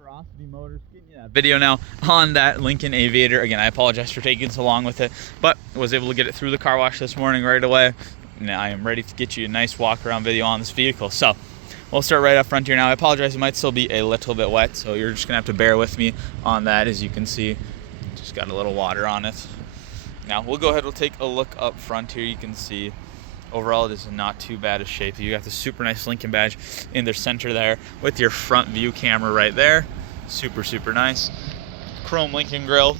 Ferocity Motors getting you that video now on that Lincoln Aviator. Again, I apologize for taking so long with it, but was able to get it through the car wash this morning right away. And I am ready to get you a nice walk around video on this vehicle. So we'll start right up front here now. I apologize, it might still be a little bit wet, so you're just gonna have to bear with me on that. As you can see, just got a little water on it. Now we'll go ahead, we'll take a look up front here. You can see overall it is not too bad a shape. You got the super nice Lincoln badge in the center there with your front view camera right there. Super, super nice. Chrome Lincoln grille.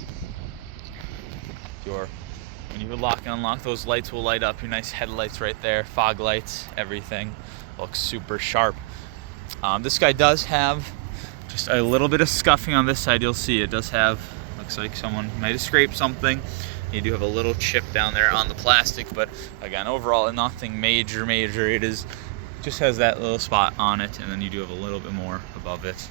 When you lock and unlock, those lights will light up. Your nice headlights right there, fog lights, everything looks super sharp. This guy does have just a little bit of scuffing on this side. You'll see it does have, looks like someone might have scraped something. You do have a little chip down there on the plastic, but again, overall nothing major. It is just has that little spot on it, and then you do have a little bit more above it.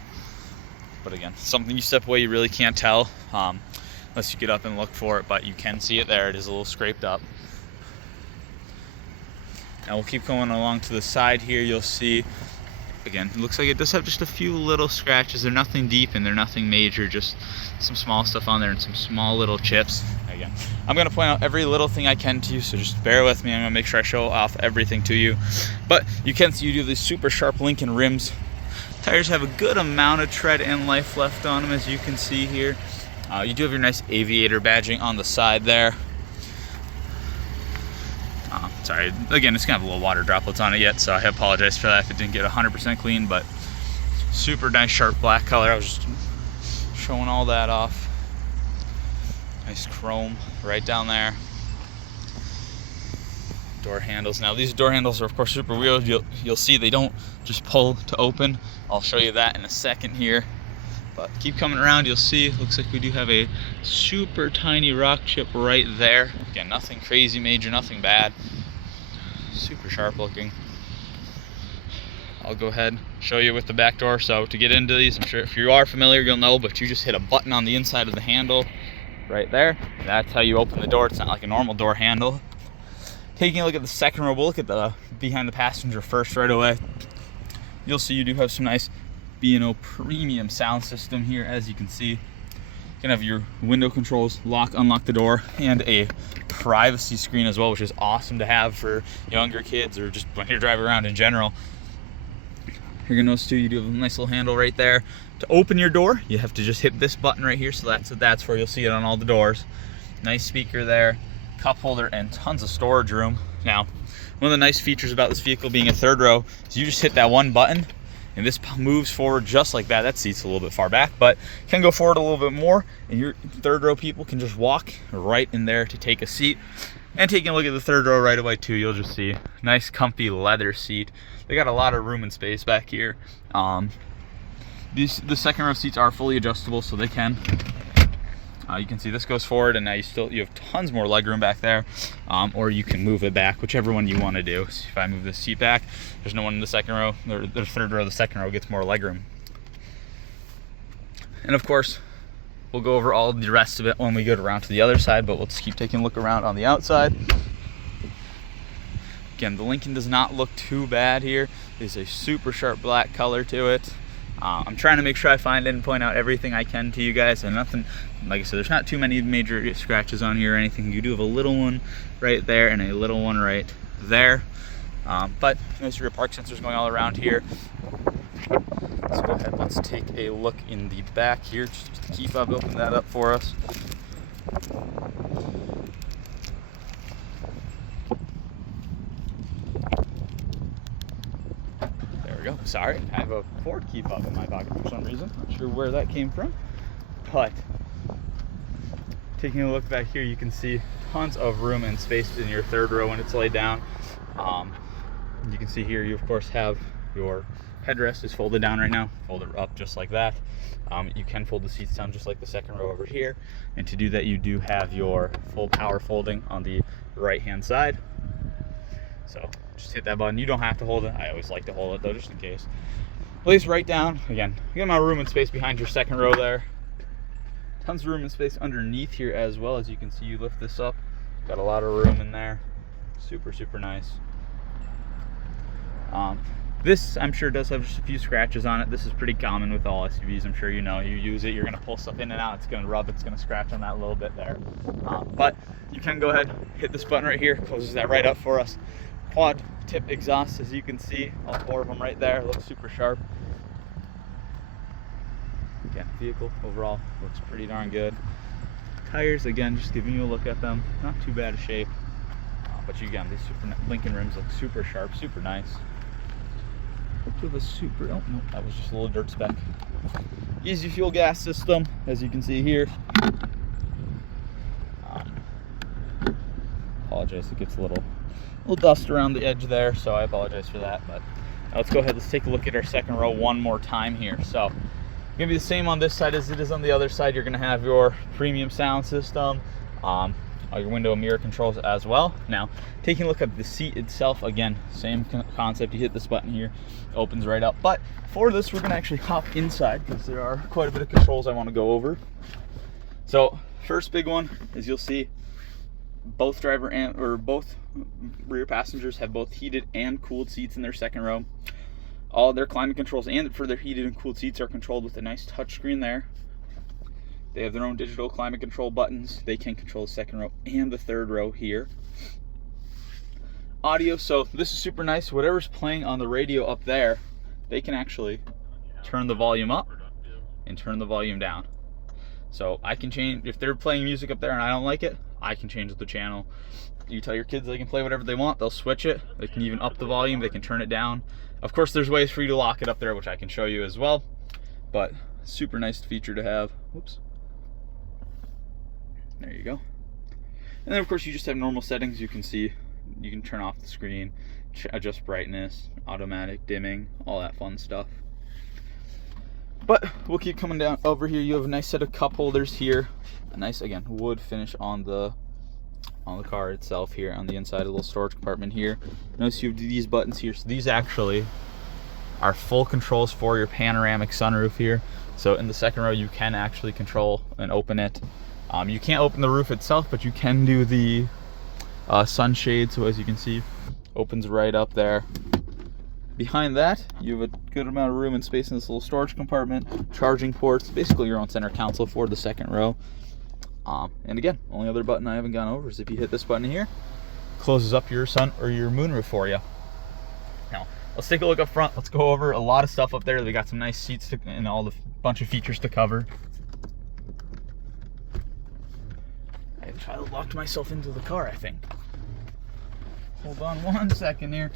But again, something you step away, you really can't tell unless you get up and look for it, but you can see it there. It is a little scraped up. Now we'll keep going along to the side here. You'll see, again, it looks like it does have just a few little scratches. They're nothing deep and they're nothing major, just some small stuff on there and some small little chips. Again, I'm going to point out every little thing I can to you, so just bear with me. I'm going to make sure I show off everything to you. But you can see you do these super sharp Lincoln rims. Tires have a good amount of tread and life left on them, as you can see here. You do have your nice Aviator badging on the side there. Sorry, again, it's gonna have a little water droplets on it yet, so I apologize for that if it didn't get 100% clean, but super nice sharp black color. I was just showing all that off. Nice chrome right down there. Door handles. Now these door handles are of course super weird. You'll see they don't just pull to open. I'll show you that in a second here. But keep coming around, you'll see, looks like we do have a super tiny rock chip right there. Again, nothing crazy major, nothing bad. Super sharp looking. I'll go ahead and show you with the back door. So to get into these, I'm sure if you are familiar, you'll know, but you just hit a button on the inside of the handle right there. That's how you open the door. It's not like a normal door handle. Taking a look at the second row, we'll look at the behind the passenger first right away. You'll see you do have some nice B&O premium sound system here. As you can see, you can have your window controls, lock, unlock the door, and a privacy screen as well, which is awesome to have for younger kids or just when you're driving around in general. You're gonna notice too, you do have a nice little handle right there. To open your door, you have to just hit this button right here, so that's what that's for. You'll see it on all the doors. Nice speaker there, cup holder, and tons of storage room. Now, one of the nice features about this vehicle being a third row is you just hit that one button and this moves forward just like that. That seat's a little bit far back, but can go forward a little bit more, and your third row people can just walk right in there to take a seat. And taking a look at the third row right away too, you'll just see nice comfy leather seat. They got a lot of room and space back here. The second row seats are fully adjustable, so they can. You can see this goes forward, and now you have tons more leg room back there, or you can move it back, whichever one you want to do. So if I move this seat back, there's no one in the second row. The third row, the second row gets more leg room. And of course, we'll go over all the rest of it when we go around to the other side, but we'll just keep taking a look around on the outside. Again, the Lincoln does not look too bad here. There's a super sharp black color to it. I'm trying to make sure I find it and point out everything I can to you guys, and nothing, like I said, there's not too many major scratches on here or anything. You do have a little one right there and a little one right there, but there's your park sensors going all around here. Let's go ahead, let's take a look in the back here. Just Mr. Key fob, open that up for us. Go. Sorry, I have a Ford key fob in my pocket for some reason. Not sure where that came from. But taking a look back here, you can see tons of room and space in your third row when it's laid down. You can see here you of course have your headrest is folded down right now. Fold it up just like that. You can fold the seats down just like the second row over here. And to do that, you do have your full power folding on the right hand side. So just hit that button. You don't have to hold it. I always like to hold it though, just in case. Place right down. Again, you got my room and space behind your second row there. Tons of room and space underneath here as well. As you can see, you lift this up. Got a lot of room in there. Super, super nice. This, I'm sure, does have just a few scratches on it. This is pretty common with all SUVs. I'm sure you know. You use it, you're going to pull stuff in and out. It's going to rub. It's going to scratch on that a little bit there. But you can go ahead, hit this button right here. Closes that right up for us. Quad tip exhaust, as you can see. All 4 of them right there. Looks super sharp. Again, vehicle overall looks pretty darn good. Tires, again, just giving you a look at them. Not too bad a shape. But again, these Lincoln rims look super sharp, super nice. To the super, oh no, that was just a little dirt speck. Easy fuel gas system, as you can see here. Apologize, it gets a little dust around the edge there, so I apologize for that. But let's go ahead, let's take a look at our second row one more time here. So gonna be the same on this side as it is on the other side. You're gonna have your premium sound system, all your window and mirror controls as well. Now, taking a look at the seat itself, again, same concept. You hit this button here, opens right up. But for this, we're gonna actually hop inside because there are quite a bit of controls I wanna go over. So, first big one is you'll see both both rear passengers have both heated and cooled seats in their second row. All their climate controls and for their heated and cooled seats are controlled with a nice touch screen there. They have their own digital climate control buttons. They can control the second row and the third row here. Audio, so this is super nice. Whatever's playing on the radio up there, they can actually turn the volume up and turn the volume down. So I can change, if they're playing music up there and I don't like it, I can change the channel. You tell your kids they can play whatever they want, they'll switch it. They can even up the volume, they can turn it down. Of course, there's ways for you to lock it up there, which I can show you as well. But super nice feature to have. Whoops. There you go. And then of course you just have normal settings. You can see, you can turn off the screen, adjust brightness, automatic dimming, all that fun stuff. But we'll keep coming down over here. You have a nice set of cup holders here. A nice, again, wood finish on the car itself here on the inside, a little storage compartment here. Notice you have these buttons here. So these actually are full controls for your panoramic sunroof here. So in the second row you can actually control and open it. You can't open the roof itself, but you can do the sunshade. So as you can see, opens right up there. Behind that, you have a good amount of room and space in this little storage compartment. Charging ports, basically your own center console for the second row. And again, only other button I haven't gone over is if you hit this button here, closes up your sun or your moonroof for you. Now, let's take a look up front. Let's go over a lot of stuff up there. They got some nice seats and all the bunch of features to cover. I child locked myself into the car, I think. Hold on 1 second here.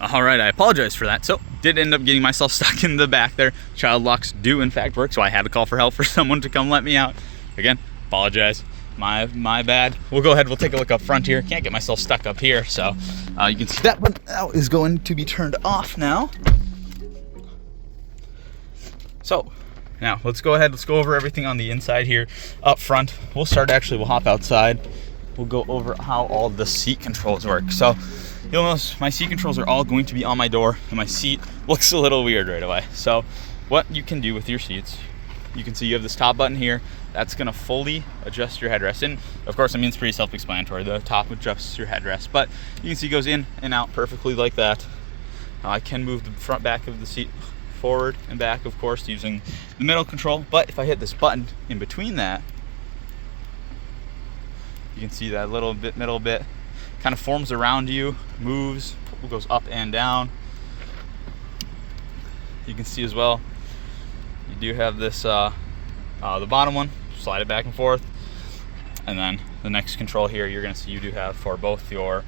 All right, I apologize for that. So, did end up getting myself stuck in the back there. Child locks do in fact work, so I had to call for help for someone to come let me out. Again, apologize. My bad. We'll go ahead, we'll take a look up front here. Can't get myself stuck up here, so you can see that one now is going to be turned off now. So, now let's go ahead, let's go over everything on the inside here. Up front, we'll hop outside. We'll go over how all the seat controls work. So, you'll notice my seat controls are all going to be on my door, and my seat looks a little weird right away. So what you can do with your seats, you can see you have this top button here. That's gonna fully adjust your headrest. And of course, I mean, it's pretty self-explanatory. The top adjusts your headrest, but you can see it goes in and out perfectly like that. I can move the front back of the seat forward and back, of course, using the middle control. But if I hit this button in between that, you can see that middle bit kind of forms around you, moves, goes up and down. You can see as well, you do have this, the bottom one, slide it back and forth. And then the next control here, you're gonna see you do have for both your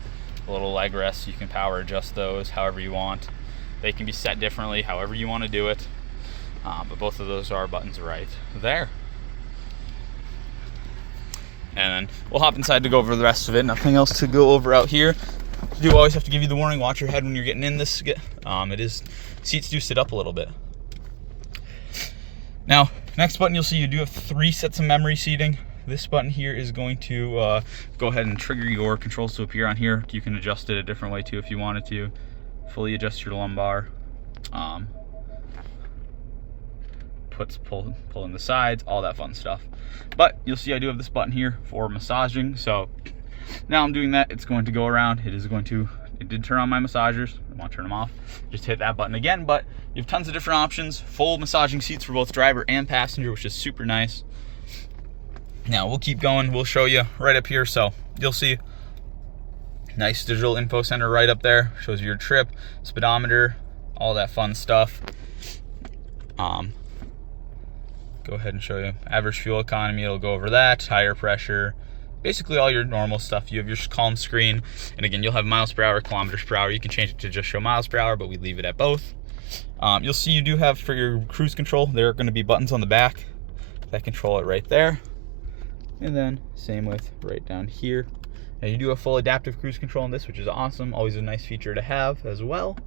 little leg rests. You can power adjust those however you want. They can be set differently, however you want to do it. But both of those are buttons right there. And then we'll hop inside to go over the rest of it. Nothing else to go over out here. I do always have to give you the warning, watch your head when you're getting in this. Seats do sit up a little bit. Now, next button you'll see you do have 3 sets of memory seating. This button here is going to go ahead and trigger your controls to appear on here. You can adjust it a different way too if you wanted to. Fully adjust your lumbar. Pull in the sides, all that fun stuff. But you'll see I do have this button here for massaging. So Now I'm doing that, it's going to go around. It did turn on my massagers. I want to turn them off. Just hit that button again, but you have tons of different options. Full massaging seats for both driver and passenger, which is super nice. Now we'll keep going. We'll show you right up here. So you'll see nice digital info center right up there. Shows you your trip, speedometer, all that fun stuff. Go ahead and show you average fuel economy. It'll go over that, tire pressure, basically all your normal stuff. You have your calm screen, and again, you'll have miles per hour, kilometers per hour. You can change it to just show miles per hour, but we leave it at both. You'll see you do have, for your cruise control, there are going to be buttons on the back that control it right there. And then same with right down here. Now you do have full adaptive cruise control on this, which is awesome. Always a nice feature to have as well.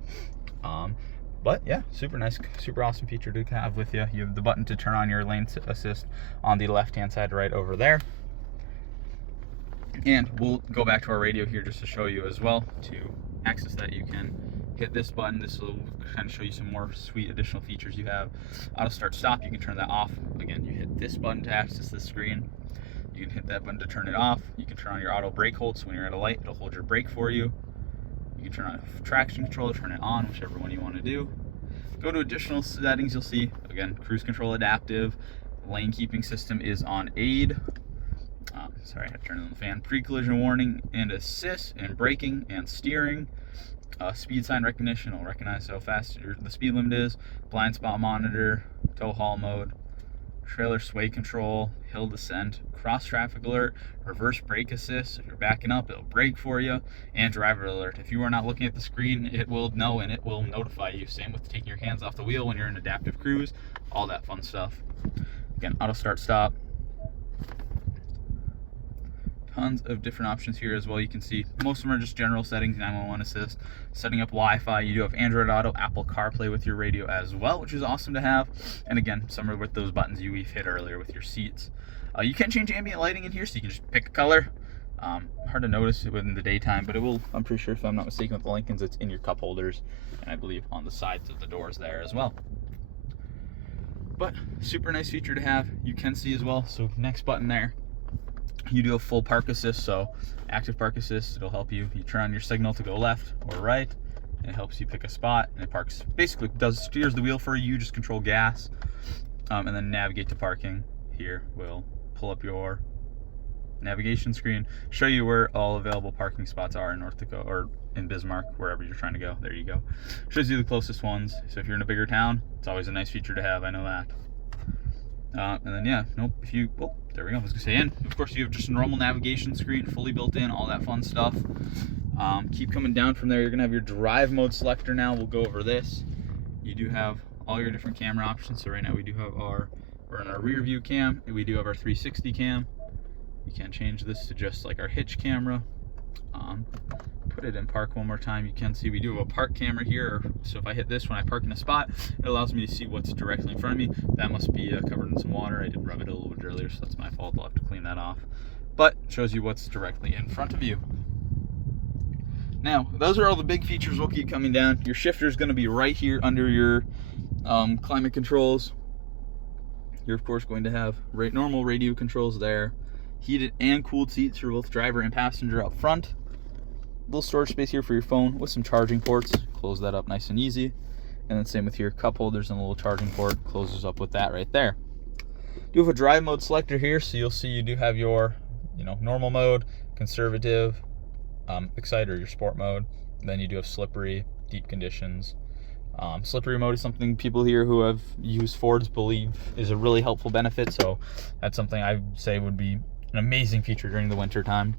But yeah, super nice, super awesome feature to have with you. You have the button to turn on your lane assist on the left-hand side right over there. And we'll go back to our radio here just to show you as well. To access that, you can hit this button. This will kind of show you some more sweet additional features you have. Auto start stop, you can turn that off. Again, you hit this button to access the screen. You can hit that button to turn it off. You can turn on your auto brake hold, so when you're at a light, it'll hold your brake for you. You can turn on traction control, turn it on, whichever one you want to do. Go to additional settings, you'll see, again, cruise control adaptive, lane keeping system is on aid. Sorry, I had to turn on the fan. Pre-collision warning and assist, and braking and steering. Speed sign recognition, it'll recognize how fast the speed limit is. Blind spot monitor, tow haul mode, trailer sway control, hill descent, cross traffic alert, reverse brake assist. If you're backing up, it'll brake for you, and driver alert. If you are not looking at the screen, it will know and it will notify you. Same with taking your hands off the wheel when you're in adaptive cruise, all that fun stuff. Again, auto start stop. Tons of different options here as well. You can see most of them are just general settings, 911 assist, setting up Wi-Fi. You do have Android Auto, Apple CarPlay with your radio as well, which is awesome to have. And again, some are with those buttons we've hit earlier with your seats. You can change ambient lighting in here, so you can just pick a color. Hard to notice it within the daytime, but it will, I'm pretty sure, if I'm not mistaken, with the Lincolns, it's in your cup holders, and I believe on the sides of the doors there as well. But super nice feature to have. You can see as well, so next button there, you do have full park assist. So active park assist, it'll help you. You turn on your signal to go left or right, and it helps you pick a spot, and it parks, basically steers the wheel for you. You just control gas, and then navigate to parking. Here will pull up your navigation screen, show you where all available parking spots are in North Dakota or in Bismarck, wherever you're trying to go. There you go. Shows you the closest ones. So if you're in a bigger town, it's always a nice feature to have. I know that. And then yeah, nope. If you, oh, there we go. I was gonna say in. Of course, you have just a normal navigation screen, fully built in, all that fun stuff. Keep coming down from there. You're gonna have your drive mode selector now. We'll go over this. You do have all your different camera options. So right now we do have we're in our rear view cam, and we do have our 360 cam. You can change this to just like our hitch camera. Put it in park one more time. You can see we do have a park camera here. So if I hit this when I park in a spot, it allows me to see what's directly in front of me. That must be covered in some water. I did rub it a little bit earlier, so that's my fault. I'll have to clean that off. But shows you what's directly in front of you. Now, those are all the big features. We'll keep coming down. Your shifter is going to be right here under your climate controls. You're of course going to have normal radio controls there. Heated and cooled seats for both driver and passenger up front. Little storage space here for your phone with some charging ports. Close that up nice and easy. And then same with your cup holders and a little charging port. Closes up with that right there. You have a drive mode selector here, so you'll see you do have your normal mode, conservative, excite, or your sport mode. Then you do have slippery, deep conditions. Slippery mode is something people here who have used Fords believe is a really helpful benefit, so that's something I say would be an amazing feature during the winter time.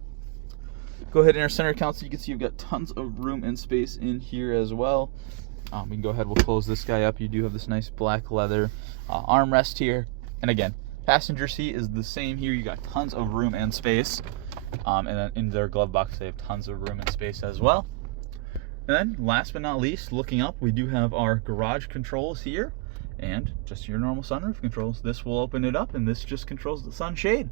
Go ahead and our center console, you can see you've got tons of room and space in here as well. We can go ahead, we'll close this guy up. You do have this nice black leather armrest here, and again, passenger seat is the same here. You got tons of room and space, and then in their glove box they have tons of room and space as well. And then last but not least, looking up, we do have our garage controls here, and just your normal sunroof controls. This will open it up, and this just controls the sunshade.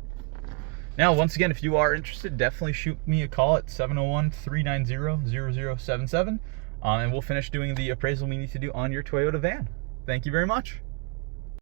Now, once again, if you are interested, definitely shoot me a call at 701-390-0077, and we'll finish doing the appraisal we need to do on your Toyota van. Thank you very much.